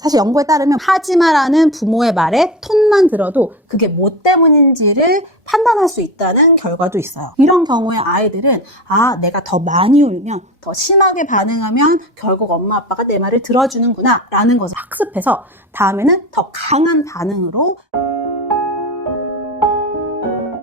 사실 연구에 따르면 하지마라는 부모의 말에 톤만 들어도 그게 뭐 때문인지를 판단할 수 있다는 결과도 있어요. 이런 경우에 아이들은 내가 더 많이 울면, 더 심하게 반응하면 결국 엄마 아빠가 내 말을 들어주는구나 라는 것을 학습해서 다음에는 더 강한 반응으로.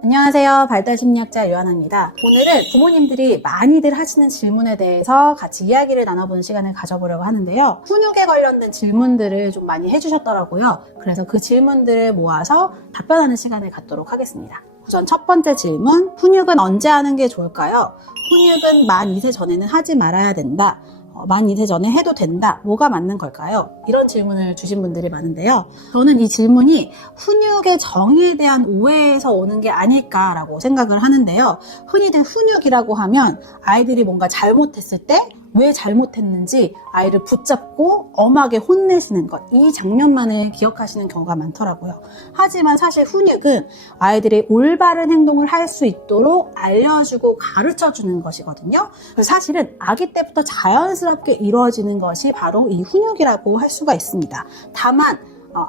안녕하세요. 발달심리학자 요하나입니다. 오늘은 부모님들이 많이들 하시는 질문에 대해서 같이 이야기를 나눠보는 시간을 가져보려고 하는데요. 훈육에 관련된 질문들을 좀 많이 해주셨더라고요. 그래서 그 질문들을 모아서 답변하는 시간을 갖도록 하겠습니다. 우선 첫 번째 질문, 훈육은 언제 하는 게 좋을까요? 훈육은 만 2세 전에는 하지 말아야 된다. 만 2세 전에 해도 된다. 뭐가 맞는 걸까요? 이런 질문을 주신 분들이 많은데요. 저는 이 질문이 훈육의 정의에 대한 오해에서 오는 게 아닐까라고 생각을 하는데요. 흔히들 훈육이라고 하면 아이들이 뭔가 잘못했을 때 왜 잘못했는지 아이를 붙잡고 엄하게 혼내시는 것, 이 장면만을 기억하시는 경우가 많더라고요. 하지만 사실 훈육은 아이들이 올바른 행동을 할 수 있도록 알려주고 가르쳐주는 것이거든요. 그래서 사실은 아기 때부터 자연스럽게 이루어지는 것이 바로 이 훈육이라고 할 수가 있습니다. 다만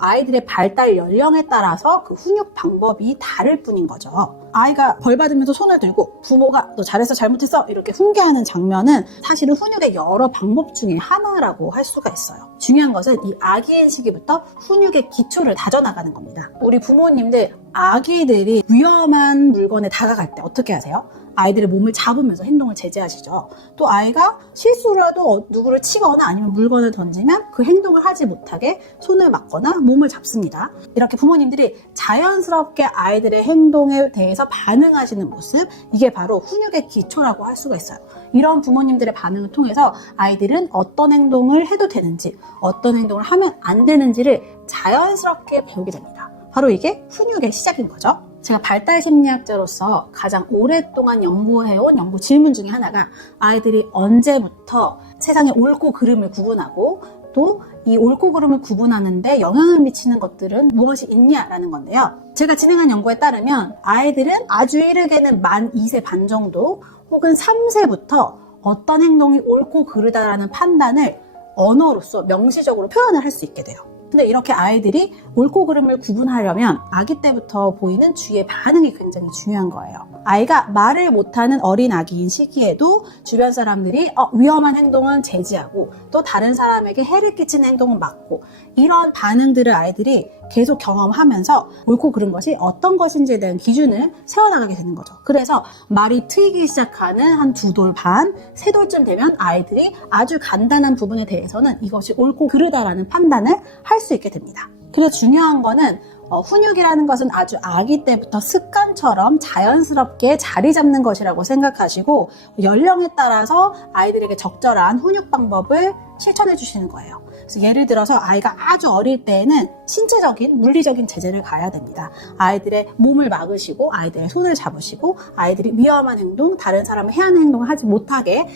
아이들의 발달 연령에 따라서 그 훈육 방법이 다를 뿐인 거죠. 아이가 벌 받으면서 손을 들고 부모가 너 잘했어 잘못했어 이렇게 훈계하는 장면은 사실은 훈육의 여러 방법 중에 하나라고 할 수가 있어요. 중요한 것은 이 아기인 시기부터 훈육의 기초를 다져나가는 겁니다. 우리 부모님들 아기들이 위험한 물건에 다가갈 때 어떻게 하세요? 아이들의 몸을 잡으면서 행동을 제재하시죠. 또 아이가 실수라도 누구를 치거나 아니면 물건을 던지면 그 행동을 하지 못하게 손을 막거나 몸을 잡습니다. 이렇게 부모님들이 자연스럽게 아이들의 행동에 대해서 반응하시는 모습, 이게 바로 훈육의 기초라고 할 수가 있어요. 이런 부모님들의 반응을 통해서 아이들은 어떤 행동을 해도 되는지, 어떤 행동을 하면 안 되는지를 자연스럽게 배우게 됩니다. 바로 이게 훈육의 시작인 거죠. 제가 발달심리학자로서 가장 오랫동안 연구해온 연구 질문 중에 하나가 아이들이 언제부터 세상의 옳고 그름을 구분하고 또 이 옳고 그름을 구분하는데 영향을 미치는 것들은 무엇이 있냐라는 건데요. 제가 진행한 연구에 따르면 아이들은 아주 이르게는 만 2세 반 정도 혹은 3세부터 어떤 행동이 옳고 그르다라는 판단을 언어로서 명시적으로 표현을 할 수 있게 돼요. 근데 이렇게 아이들이 옳고 그름을 구분하려면 아기 때부터 보이는 주위의 반응이 굉장히 중요한 거예요. 아이가 말을 못하는 어린 아기인 시기에도 주변 사람들이 위험한 행동은 제지하고 또 다른 사람에게 해를 끼치는 행동은 막고, 이런 반응들을 아이들이 계속 경험하면서 옳고 그른 것이 어떤 것인지에 대한 기준을 세워나가게 되는 거죠. 그래서 말이 트이기 시작하는 한 2돌 반, 3돌쯤 되면 아이들이 아주 간단한 부분에 대해서는 이것이 옳고 그르다라는 판단을 할 수 있게 됩니다. 그래서 중요한 거는 훈육이라는 것은 아주 아기 때부터 습관처럼 자연스럽게 자리 잡는 것이라고 생각하시고 연령에 따라서 아이들에게 적절한 훈육 방법을 실천해 주시는 거예요. 그래서 예를 들어서 아이가 아주 어릴 때에는 신체적인, 물리적인 제재를 가해야 됩니다. 아이들의 몸을 막으시고 아이들의 손을 잡으시고 아이들이 위험한 행동, 다른 사람을 해하는 행동을 하지 못하게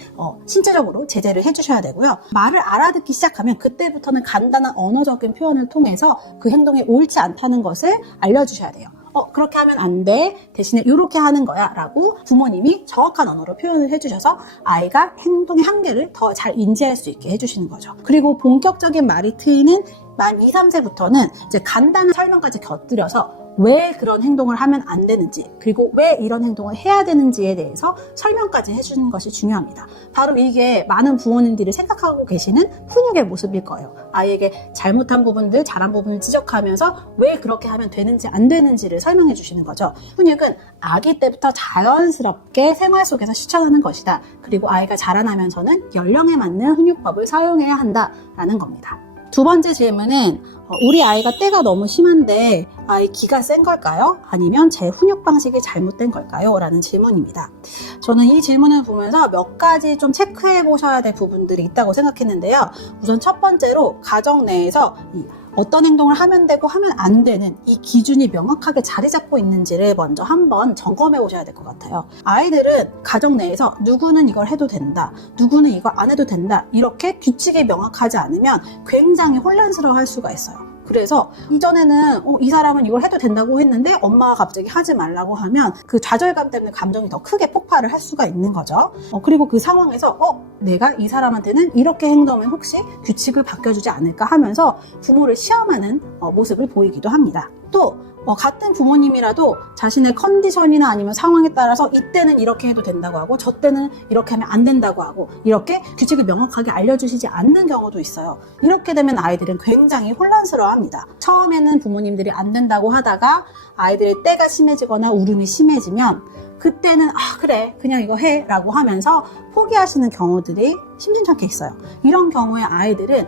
신체적으로 제재를 해주셔야 되고요. 말을 알아듣기 시작하면 그때부터는 간단한 언어적인 표현을 통해서 그 행동이 옳지 않다는 것을 알려주셔야 돼요. 그렇게 하면 안 돼. 대신에 이렇게 하는 거야 라고 부모님이 정확한 언어로 표현을 해주셔서 아이가 행동의 한계를 더 잘 인지할 수 있게 해주시는 거죠. 그리고 본격적인 말이 트이는 만 2, 3세부터는 이제 간단한 설명까지 곁들여서 왜 그런 행동을 하면 안 되는지, 그리고 왜 이런 행동을 해야 되는지에 대해서 설명까지 해주는 것이 중요합니다. 바로 이게 많은 부모님들이 생각하고 계시는 훈육의 모습일 거예요. 아이에게 잘못한 부분들, 잘한 부분을 지적하면서 왜 그렇게 하면 되는지 안 되는지를 설명해 주시는 거죠. 훈육은 아기 때부터 자연스럽게 생활 속에서 실천하는 것이다. 그리고 아이가 자라나면서는 연령에 맞는 훈육법을 사용해야 한다라는 겁니다. 두 번째 질문은 우리 아이가 때가 너무 심한데 아이 기가 센 걸까요? 아니면 제 훈육 방식이 잘못된 걸까요? 라는 질문입니다. 저는 이 질문을 보면서 몇 가지 좀 체크해 보셔야 될 부분들이 있다고 생각했는데요. 우선 첫 번째로 가정 내에서 어떤 행동을 하면 되고 하면 안 되는 이 기준이 명확하게 자리 잡고 있는지를 먼저 한번 점검해 보셔야 될 것 같아요. 아이들은 가정 내에서 누구는 이걸 해도 된다, 누구는 이걸 안 해도 된다, 이렇게 규칙이 명확하지 않으면 굉장히 혼란스러워 할 수가 있어요. 그래서 이전에는 이 사람은 이걸 해도 된다고 했는데 엄마가 갑자기 하지 말라고 하면 그 좌절감 때문에 감정이 더 크게 폭발을 할 수가 있는 거죠. 그리고 그 상황에서 내가 이 사람한테는 이렇게 행동하면 혹시 규칙을 바뀌어주지 않을까 하면서 부모를 시험하는 모습을 보이기도 합니다. 또 같은 부모님이라도 자신의 컨디션이나 아니면 상황에 따라서 이때는 이렇게 해도 된다고 하고 저 때는 이렇게 하면 안 된다고 하고 이렇게 규칙을 명확하게 알려주시지 않는 경우도 있어요. 이렇게 되면 아이들은 굉장히 혼란스러워합니다. 처음에는 부모님들이 안 된다고 하다가 아이들의 때가 심해지거나 울음이 심해지면 그때는 그래 그냥 이거 해 라고 하면서 포기하시는 경우들이 심심찮게 있어요. 이런 경우에 아이들은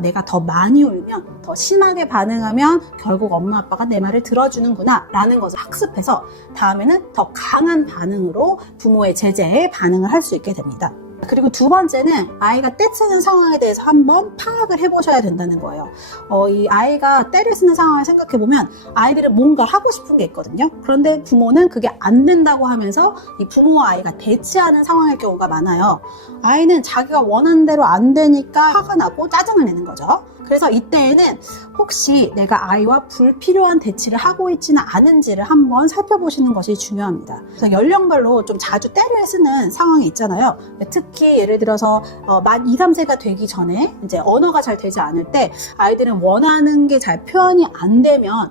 내가 더 많이 울면 더 심하게 반응하면 결국 엄마 아빠가 내 말을 들어주는구나 라는 것을 학습해서 다음에는 더 강한 반응으로 부모의 제재에 반응을 할 수 있게 됩니다. 그리고 두 번째는 아이가 떼쓰는 상황에 대해서 한번 파악을 해보셔야 된다는 거예요. 이 아이가 떼를 쓰는 상황을 생각해보면 아이들은 뭔가 하고 싶은 게 있거든요. 그런데 부모는 그게 안 된다고 하면서 이 부모와 아이가 대치하는 상황일 경우가 많아요. 아이는 자기가 원하는 대로 안 되니까 화가 나고 짜증을 내는 거죠. 그래서 이때에는 혹시 내가 아이와 불필요한 대치를 하고 있지는 않은지를 한번 살펴보시는 것이 중요합니다. 그래서 연령별로 좀 자주 떼를 쓰는 상황이 있잖아요. 특히 예를 들어서 만 2, 3세가 되기 전에 이제 언어가 잘 되지 않을 때 아이들은 원하는 게 잘 표현이 안 되면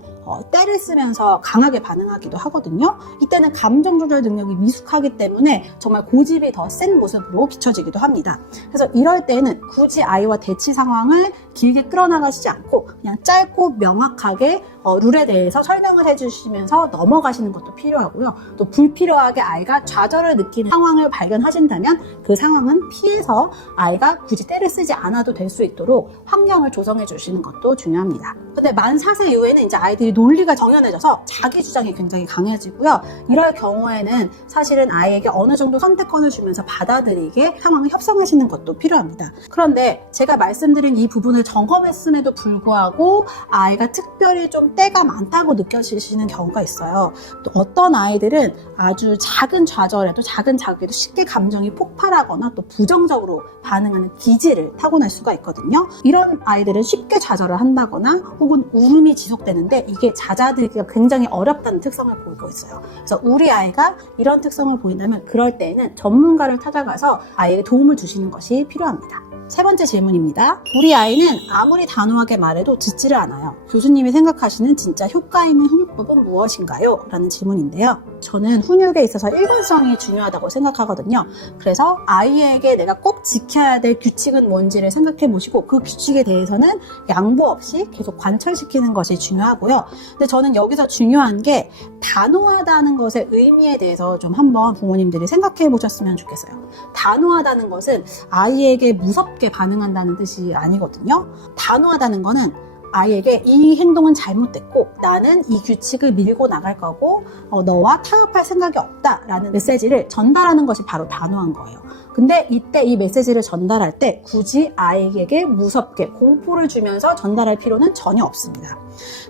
떼를 쓰면서 강하게 반응하기도 하거든요. 이때는 감정 조절 능력이 미숙하기 때문에 정말 고집이 더 센 모습으로 비춰지기도 합니다. 그래서 이럴 때는 굳이 아이와 대치 상황을 길게 끌어나가시지 않고 그냥 짧고 명확하게 룰에 대해서 설명을 해주시면서 넘어가시는 것도 필요하고요. 또 불필요하게 아이가 좌절을 느끼는 상황을 발견하신다면 그 상황은 피해서 아이가 굳이 떼를 쓰지 않아도 될 수 있도록 환경을 조성해 주시는 것도 중요합니다. 근데 만 4세 이후에는 이제 아이들이 논리가 정연해져서 자기 주장이 굉장히 강해지고요. 이럴 경우에는 사실은 아이에게 어느 정도 선택권을 주면서 받아들이게 상황을 협상하시는 것도 필요합니다. 그런데 제가 말씀드린 이 부분을 점검했음에도 불구하고 아이가 특별히 좀 때가 많다고 느껴지시는 경우가 있어요. 또 어떤 아이들은 아주 작은 좌절에도 작은 자극에도 쉽게 감정이 폭발하거나 또 부정적으로 반응하는 기질을 타고날 수가 있거든요. 이런 아이들은 쉽게 좌절을 한다거나 혹은 울음이 지속되는데 이게 잦아들기가 굉장히 어렵다는 특성을 보이고 있어요. 그래서 우리 아이가 이런 특성을 보인다면 그럴 때에는 전문가를 찾아가서 아이에게 도움을 주시는 것이 필요합니다. 세 번째 질문입니다. 우리 아이는 아무리 단호하게 말해도 듣지를 않아요. 교수님이 생각하시는 진짜 효과 있는 훈육법은 무엇인가요? 라는 질문인데요. 저는 훈육에 있어서 일관성이 중요하다고 생각하거든요. 그래서 아이에게 내가 꼭 지켜야 될 규칙은 뭔지를 생각해 보시고 그 규칙에 대해서는 양보 없이 계속 관철시키는 것이 중요하고요. 근데 저는 여기서 중요한 게 단호하다는 것의 의미에 대해서 좀 한번 부모님들이 생각해 보셨으면 좋겠어요. 단호하다는 것은 아이에게 무섭게 반응한다는 뜻이 아니거든요. 단호하다는 거는 아이에게 이 행동은 잘못됐고 나는 이 규칙을 밀고 나갈 거고 너와 타협할 생각이 없다라는 메시지를 전달하는 것이 바로 단호한 거예요. 근데 이때 이 메시지를 전달할 때 굳이 아이에게 무섭게 공포를 주면서 전달할 필요는 전혀 없습니다.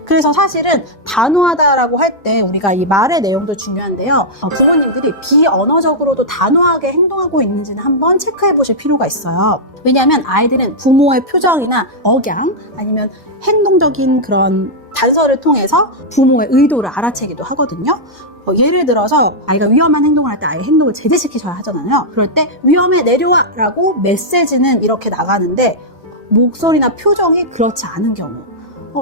그래서 사실은 단호하다라고 할 때 우리가 이 말의 내용도 중요한데요. 부모님들이 비언어적으로도 단호하게 행동하고 있는지는 한번 체크해 보실 필요가 있어요. 왜냐하면 아이들은 부모의 표정이나 억양 아니면 행동적인 그런 단서를 통해서 부모의 의도를 알아채기도 하거든요. 예를 들어서 아이가 위험한 행동을 할 때 아이의 행동을 제재시키셔야 하잖아요. 그럴 때 위험해 내려와 라고 메시지는 이렇게 나가는데 목소리나 표정이 그렇지 않은 경우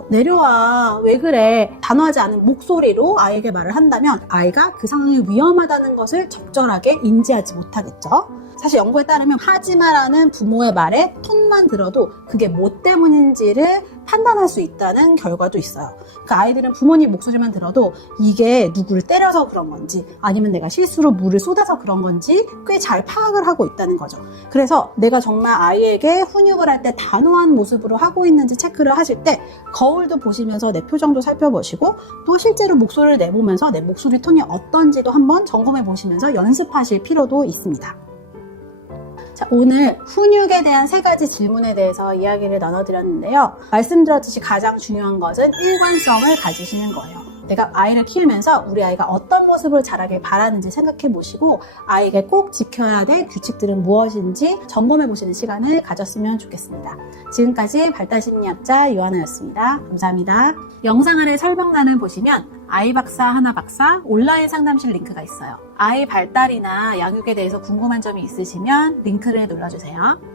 내려와 왜 그래 단호하지 않은 목소리로 아이에게 말을 한다면 아이가 그 상황이 위험하다는 것을 적절하게 인지하지 못하겠죠. 사실 연구에 따르면 하지마라는 부모의 말에 톤만 들어도 그게 뭐 때문인지를 판단할 수 있다는 결과도 있어요. 그 아이들은 부모님 목소리만 들어도 이게 누구를 때려서 그런 건지 아니면 내가 실수로 물을 쏟아서 그런 건지 꽤 잘 파악을 하고 있다는 거죠. 그래서 내가 정말 아이에게 훈육을 할 때 단호한 모습으로 하고 있는지 체크를 하실 때 거울도 보시면서 내 표정도 살펴보시고 또 실제로 목소리를 내보면서 내 목소리 톤이 어떤지도 한번 점검해 보시면서 연습하실 필요도 있습니다. 자, 오늘 훈육에 대한 3가지 질문에 대해서 이야기를 나눠드렸는데요. 말씀드렸듯이 가장 중요한 것은 일관성을 가지시는 거예요. 내가 아이를 키우면서 우리 아이가 어떤 모습을 자라길 바라는지 생각해 보시고 아이에게 꼭 지켜야 될 규칙들은 무엇인지 점검해 보시는 시간을 가졌으면 좋겠습니다. 지금까지 발달심리학자 유하나였습니다. 감사합니다. 영상 아래 설명란을 보시면 아이박사 하나박사 온라인 상담실 링크가 있어요. 아이 발달이나 양육에 대해서 궁금한 점이 있으시면 링크를 눌러주세요.